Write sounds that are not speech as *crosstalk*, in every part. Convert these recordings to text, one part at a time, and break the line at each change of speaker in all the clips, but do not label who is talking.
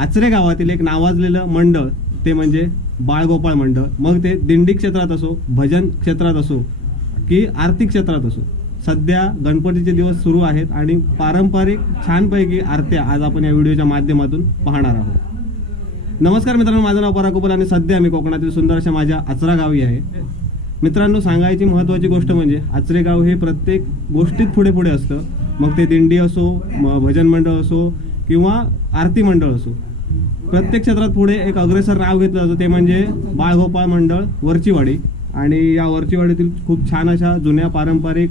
आचरे गावातील एक नावाजलेलं मंडळ ते म्हणजे बाळगोपाळ मंडळ. मग ते दिंडी क्षेत्रात असो भजन क्षेत्रात असो की आर्थिक क्षेत्रात असो. सध्या गणपतीचे दिवस सुरू आहेत आणि पारंपरिक छानपैकी आरत्या आज आपण या व्हिडिओच्या माध्यमातून पाहणार आहोत. नमस्कार मित्रांनो माझं नाव पराकुपल आणि सध्या मी कोकणातील सुंदर अशा माझ्या आचरा गावी आहे. मित्रांनो सांगायची महत्त्वाची गोष्ट म्हणजे आचरे गाव हे प्रत्येक गोष्टीत पुढे पुढे असतं. मग ते दिंडी असो म- भजन मंडळ असो किंवा आरती मंडळ असो. प्रत्येक क्षेत्रात पुढे एक अग्रेसर नाव घेतलं जातं ते म्हणजे बाळगोपाळ मंडळ वरचीवाडी. आणि या वरचीवाडीतील खूप छान अशा जुन्या पारंपरिक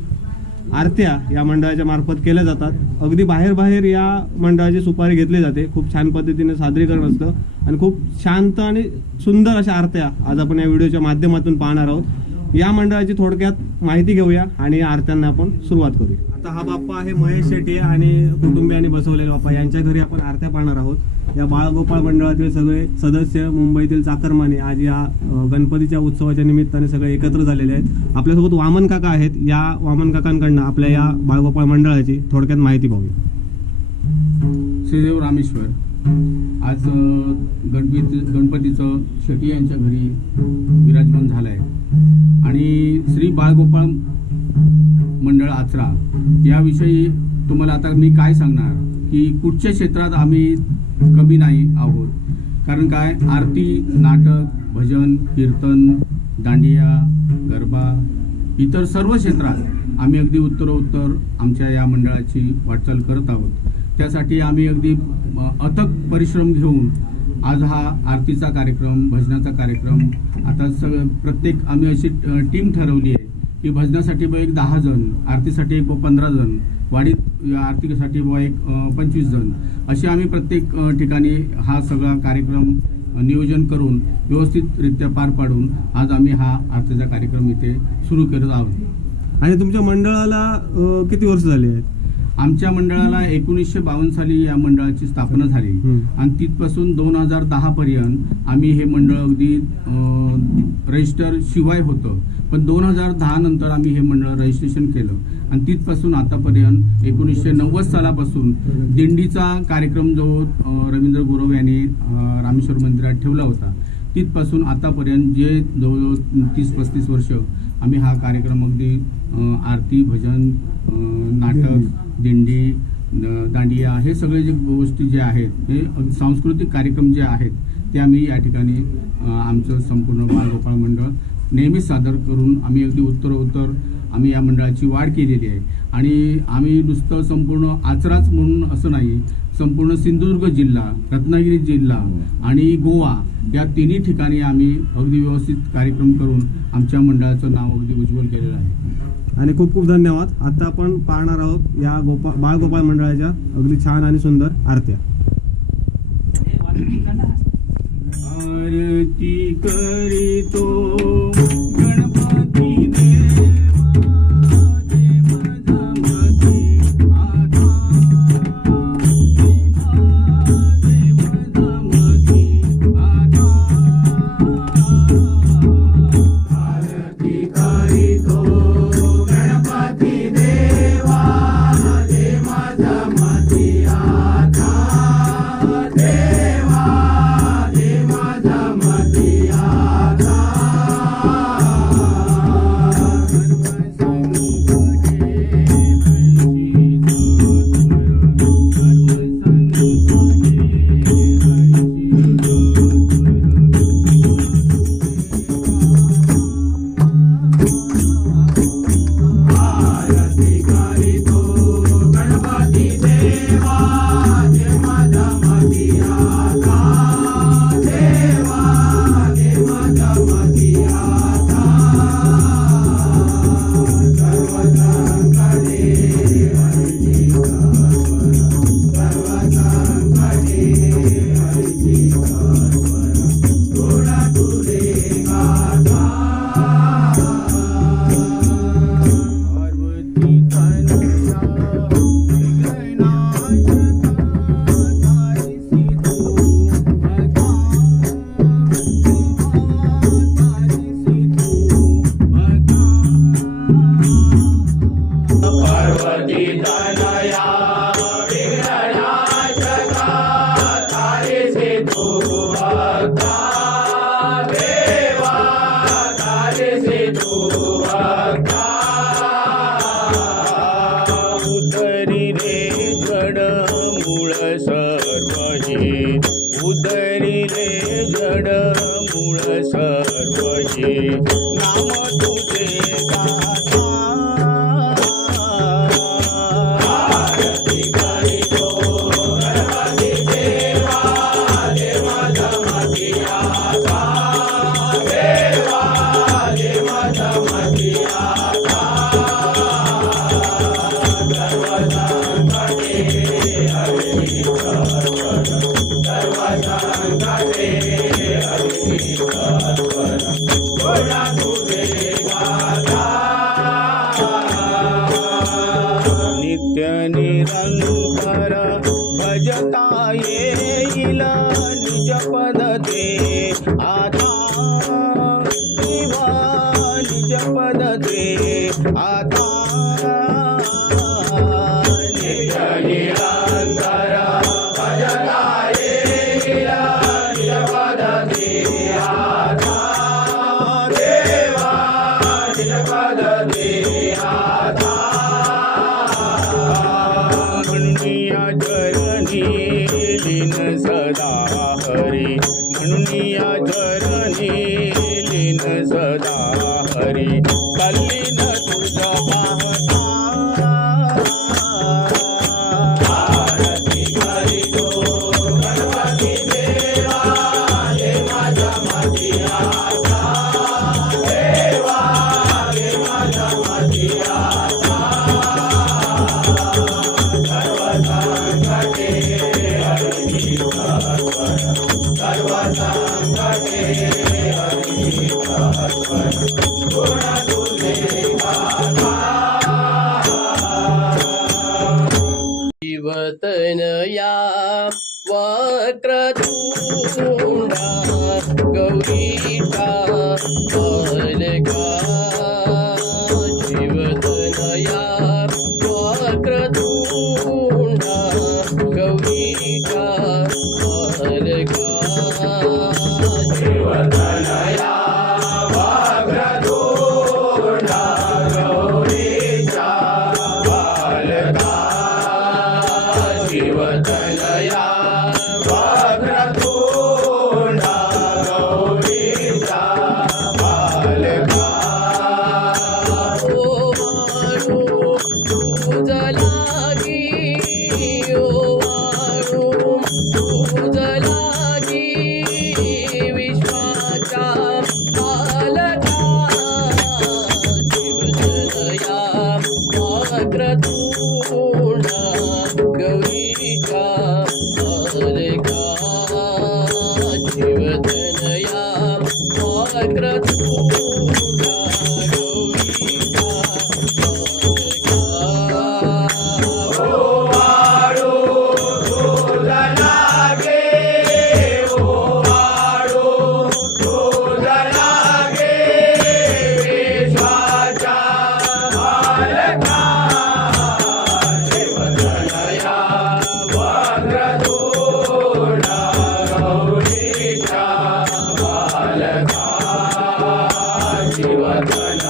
आरत्या या मंडळाच्या मार्फत केल्या जातात. अगदी बाहेर बाहेर या मंडळाची सुपारी घेतली जाते. खूप छान पद्धतीने सादरीकरण असतं. आणि खूप शांत आणि सुंदर अशा आरत्या आज आपण या व्हिडिओच्या माध्यमातून पाहणार आहोत. या मंडळाची थोडक्यात माहिती घेऊया आणि या आरत्यांना आपण सुरुवात करूया. आता हा बाप्पा आहे महेश शेट्टी आणि कुटुंबियांनी बसवलेले बाप्पा. यांच्या घरी आपण आरत्या पाहणार आहोत. या बाळगोपाळ मंडळातील सगळे सदस्य मुंबईतील चाकरमाने आज या गणपतीच्या उत्सवाच्या निमित्ताने सगळे एकत्र झालेले आहेत. आपल्यासोबत वामन काका आहेत. या वामन काकांकडनं आपल्या या बाळगोपाळ मंडळाची थोडक्यात माहिती पाहूया.
श्रीदेव रामेश्वर. आज अ, गणपती गणपतीचं शेट्टी यांच्या घरी विराजमान झालं आहे आणि श्री बाळगोपाळ मंडळ आचरा याविषयी तुम्हाला आता मी काय सांगणार? की कुठच्या क्षेत्रात आम्ही कमी नाही आहोत कारण काय? आरती नाटक भजन कीर्तन दांडिया गरबा इतर सर्व क्षेत्रात आम्ही अगदी उत्तरोत्तर आमच्या या मंडळाची वाटचाल करत आहोत. त्यासाठी आम्ही अगदी अथक परिश्रम घेऊन आज हा आरतीचा कार्यक्रम भजनाचा कार्यक्रम आता सगळं प्रत्येक आम्ही अशी टीम ठरवली आहे की भजनासाठी एक दहा जण आरतीसाठी एक पंधरा जण वाढीत आर्थिकसाठी बुवा एक पंचवीस जण. असे आम्ही प्रत्येक ठिकाणी हा सगळा कार्यक्रम नियोजन करून व्यवस्थितरित्या पार पाडून आज आम्ही हा आरतीचा कार्यक्रम इथे सुरू करत आहोत.
आणि तुमच्या मंडळाला किती वर्ष झाली आहेत?
आमच्या मंडळाला एकोणीसशे बावन्न साली या मंडळाची स्थापना झाली. आणि तिथपासून दोन हजार दहा पर्यंत आम्ही हे मंडळ अगदी रजिस्टर शिवाय होतं. पण दोन हजार दहा नंतर आम्ही हे मंडळ रजिस्ट्रेशन केलं. आणि तिथपासून आतापर्यंत एकोणीसशे नव्वद सालापासून दिंडीचा कार्यक्रम जो रवींद्र गुरव यांनी रामेश्वर मंदिरात ठेवला होता. तिथपासून आतापर्यंत जे जवळजवळ तीस पस्तीस वर्ष आम्ही हा कार्यक्रम अगदी आरती भजन नाटक दिंडी दांडिया हे सगळे जे गोष्टी जे आहेत हे सांस्कृतिक कार्यक्रम जे आहेत ते आम्ही या ठिकाणी आमचं संपूर्ण बाळगोपाळ मंडळ नेहमीच सादर करून आम्ही अगदी उत्तरोत्तर आम्ही या मंडळाची वाढ केलेली आहे. आणि आम्ही नुसतं संपूर्ण आचराच म्हणून असं नाही संपूर्ण सिंधुदुर्ग जिल्हा रत्नागिरी जिल्हा आणि गोवा या तिन्ही ठिकाणी आम्ही अगदी व्यवस्थित कार्यक्रम करून आमच्या मंडळाचं नाव अगदी उज्ज्वल केलेलं आहे.
आणि खूप खूप धन्यवाद. आता आपण पाहणार आहोत या गोपाळ बाळगोपाळ मंडळाच्या अगदी छान आणि सुंदर आरत्या.
आरती करीतो.
ಸರ್ವಯೇ Hari Vajana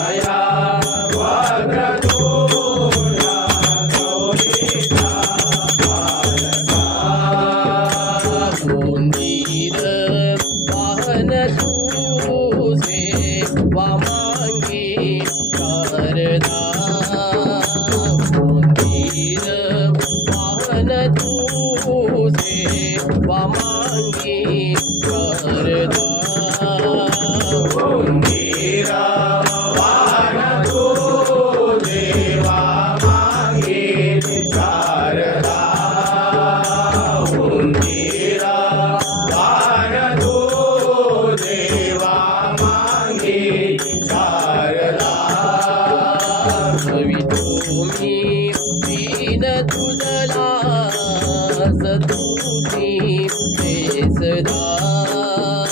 दास तुझी
देश दास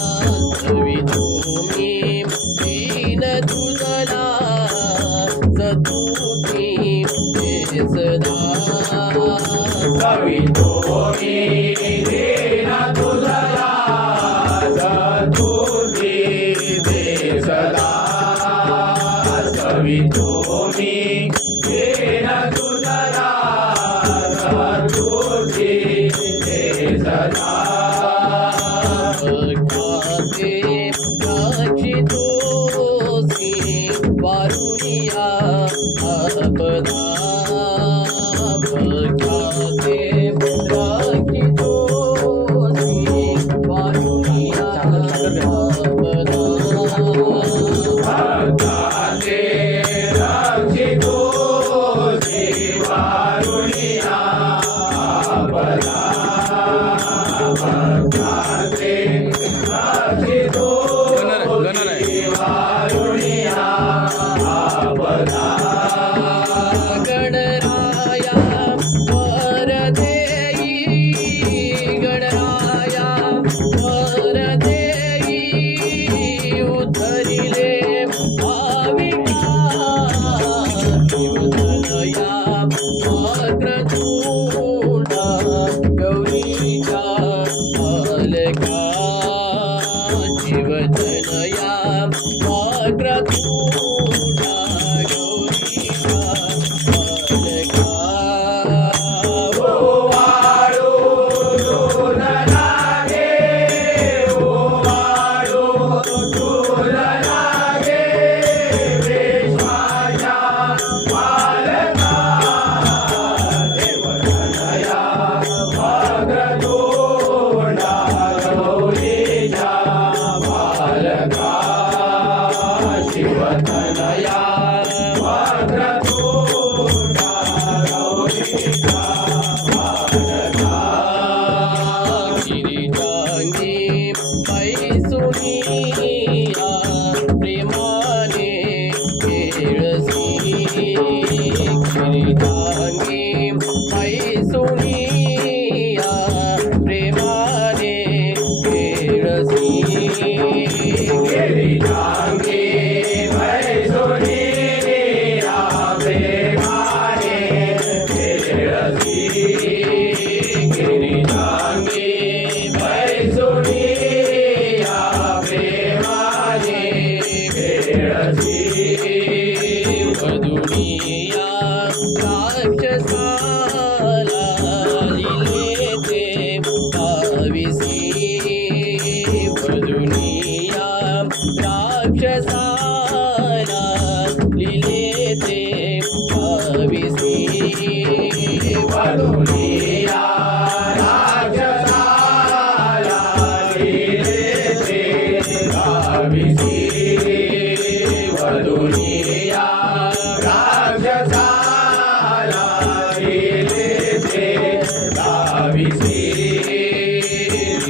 तुम्ही तीन तुझला तुझी देश दास तुम्ही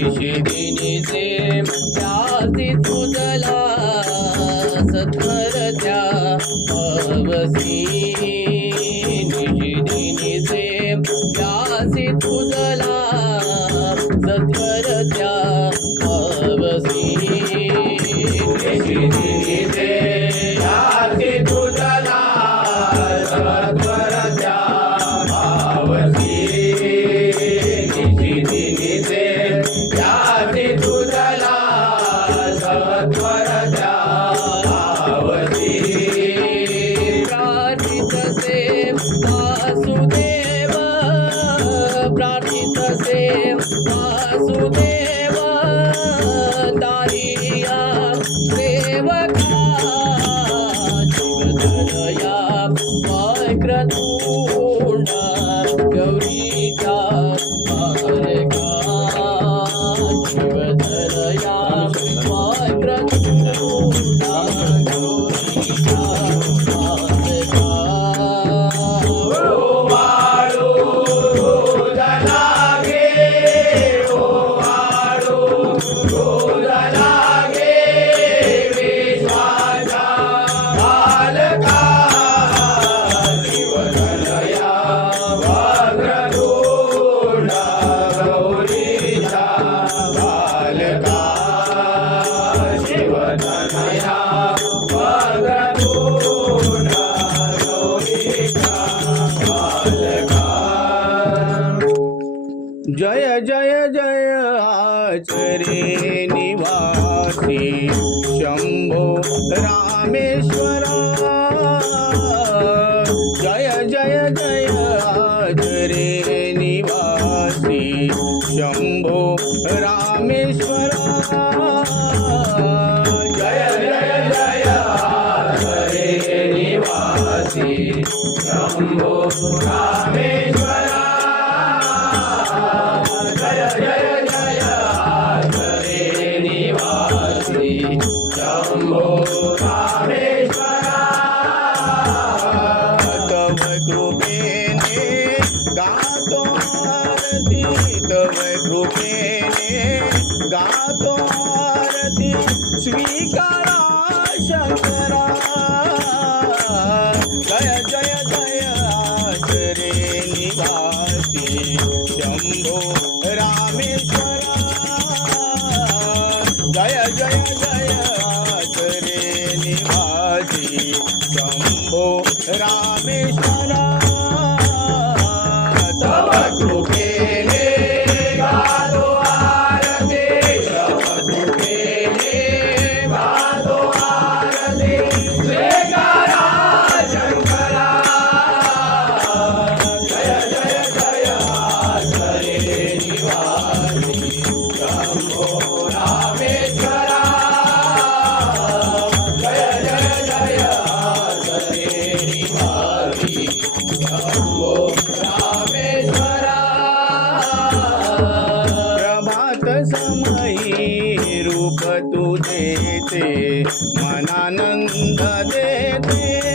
నిషిదిని సే జాతి తు
जय जय आचरे निवासी शंभो रामेश्वरा जय जय जय आचरे निवासी शंभो रामेश्वरा
निवासी शंभो
रामे देते. *laughs* मनानंद देते.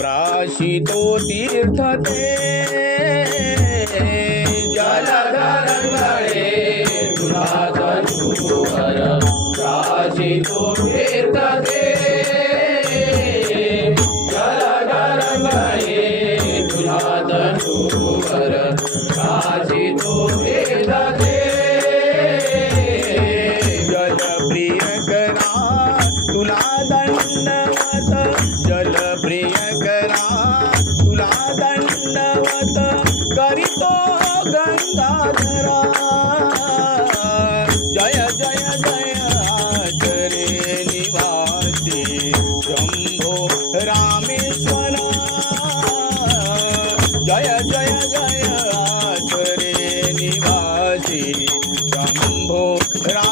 प्राशितो
तीर्थते जलधरणे तुला तनु प्राशितो तीर्थते And I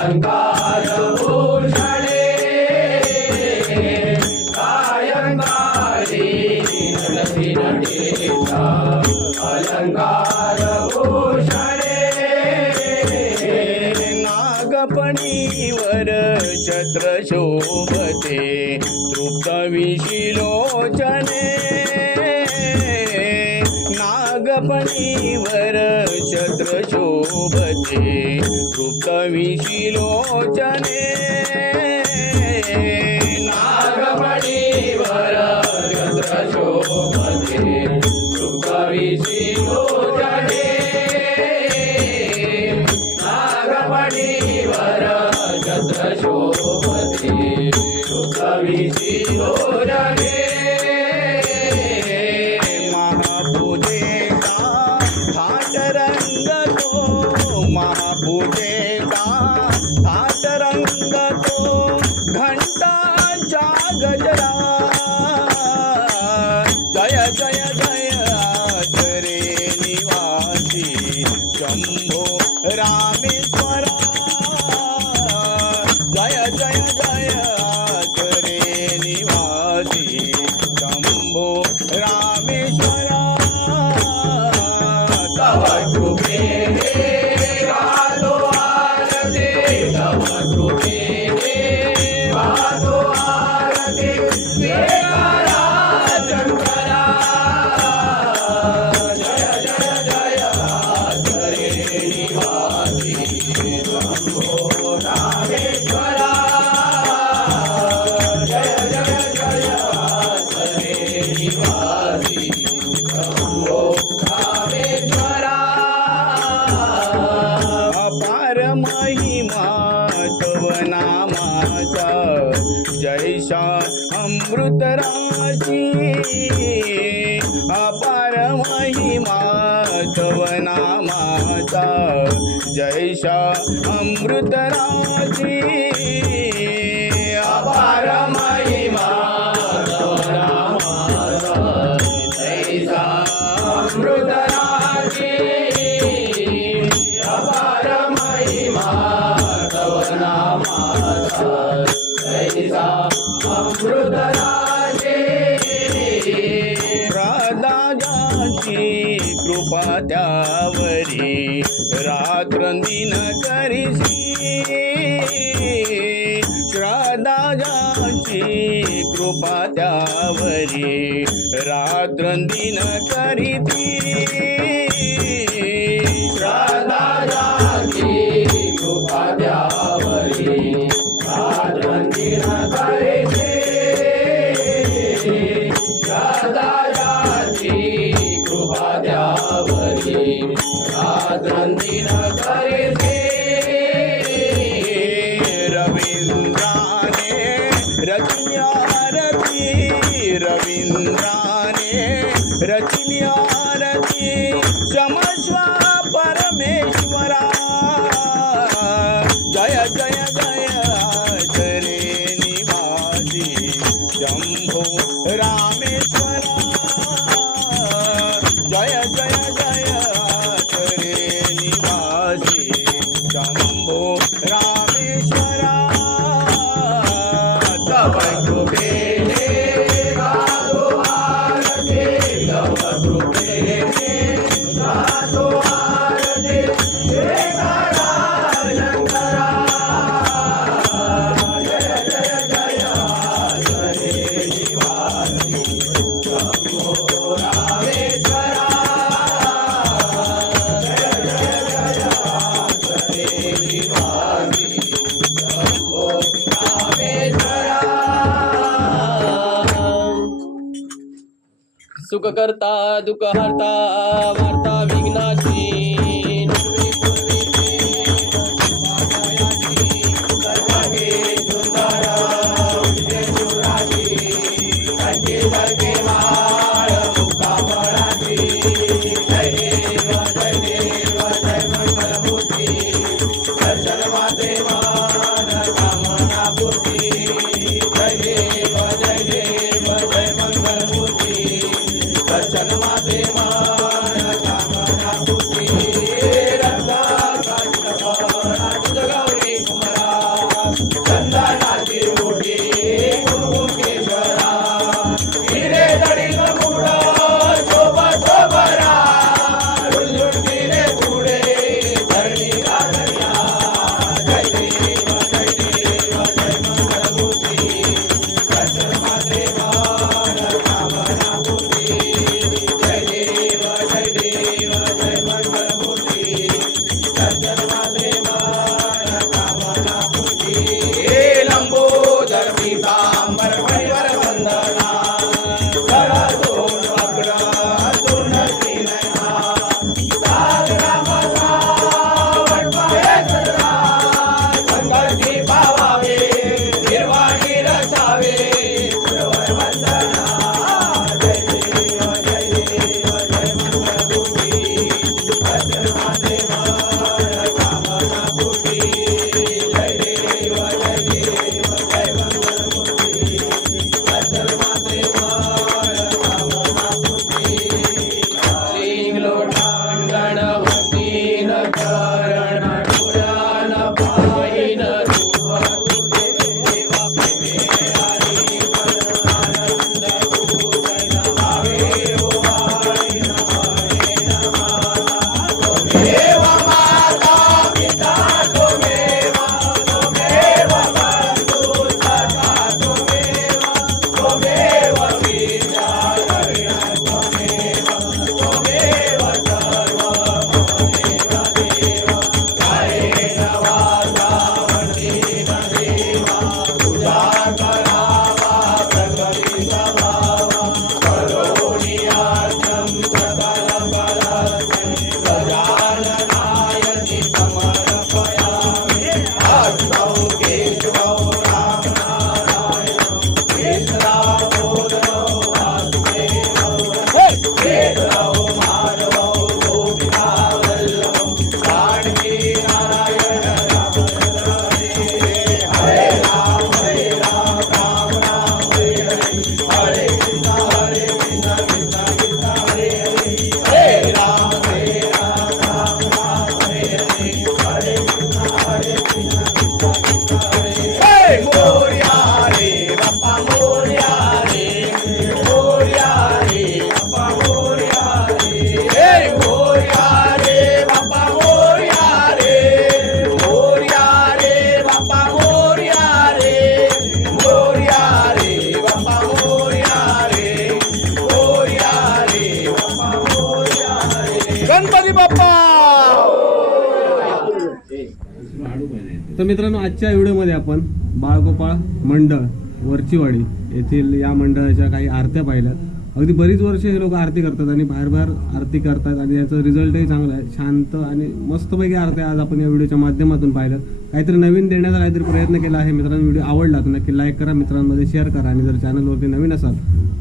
and God. वर ಒಂದಿನ ಕ 给你。
सुख करता दुःख हरता वार्ता
विघ्नाशी.
तर मित्रांनो आजच्या व्हिडिओमध्ये आपण बाळगोपाळ मंडळ वरचीवाडी येथील या मंडळाच्या काही आरत्या पाहिल्यात. अगदी बरीच वर्ष हे लोक आरती करतात आणि बाहेर बाहेर आरती करतात आणि याचा रिझल्टही चांगला आहे. शांत आणि मस्तपैकी आरत्या आज आपण या व्हिडिओच्या माध्यमातून पाहिल्यात. काहीतरी नवीन देण्याचा काहीतरी प्रयत्न केला आहे. मित्रांनो व्हिडिओ आवडला तर नक्की लाईक करा. मित्रांमध्ये शेअर करा. आणि जर चॅनलवरती नवीन असाल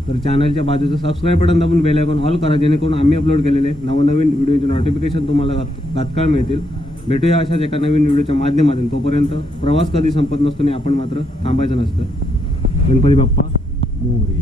तर चॅनलच्या बाजूचं सबस्क्राईब बटन दाबून बेल आयकॉन ऑल करा. जेणेकरून आम्ही अपलोड केलेले नवनवीन व्हिडिओचे नोटिफिकेशन तुम्हाला तात्काळ मिळतील. भेटूया अशाच एका नवीन व्हिडिओच्या माध्यमातून. तोपर्यंत प्रवास कधी संपत नसतो आणि आपण मात्र थांबायचं नसतं. गणपती बाप्पा मोरे